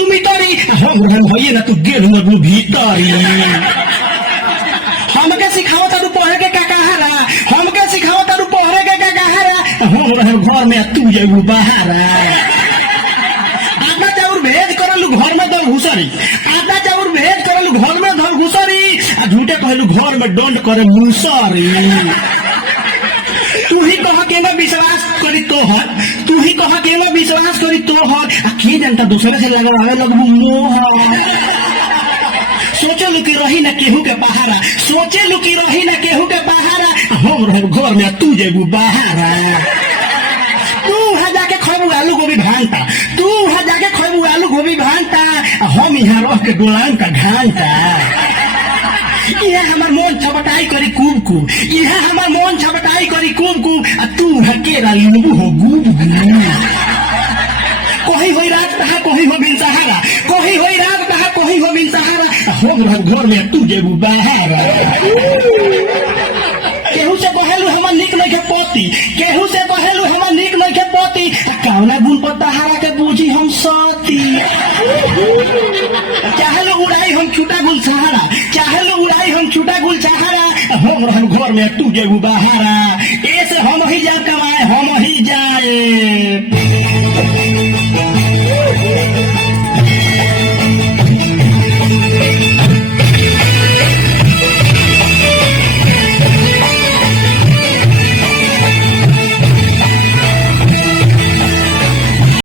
तू मिटरी हम रहन भइए ना तू गेल लगू भीतरी हमके सिखाओ तारू पढ़े के का कहारा हमके सिखाओ तारू पढ़े के का कहारा हम रहन घर में तू जेबू बाहरा आटा चाउर भेज करलू घर में दल घुसरी आटा चाउर भेज करलू घर में दल घुसरी आ झूठे कहलू घर में डंड करे मुसरी तू ही कह के ना विश्वास करी तोहर तू ही कह के ना विश्वास करी तोहर आ के जनता दूसरे से लगावे लगबू मोहर सोचे लुकी रही ना केहू के पहारा सोचे लुकी रही ना केहू के पहारा हम रह घर में तू जेबू बाहरा तू वहां जाके खबू आलू गोभी भांटा तू वहां जाके खबू आलू गोभी भांटा हम यहाँ रह के गोलाम का घांटा यहाँ हमार मन छबटाई करी कूब कूब यहाँ हमार मन छबटाई करी कूब कूब आ तू हकेरा लींबू हो गूब गूब कोही होई रात कहा कोही हो बिन सहारा कोही होई रात कहा कोही हो बिन सहारा हम रह घर में तू जेबू बाहरा केहू से कहेलू हमर निक नहीं के पोती केहू से कहेलू हमर निक नहीं के पोती कौना गुण पर तहारा के बूझी हम सती चाहलो उड़ाई हम छूटा गुल सहारा चाहलो उड़ाई हम छूटा गुल सहारा हम रहन घर में तू जेबू बाहरा ऐसे हम ही जा कमाए हम ही जाए।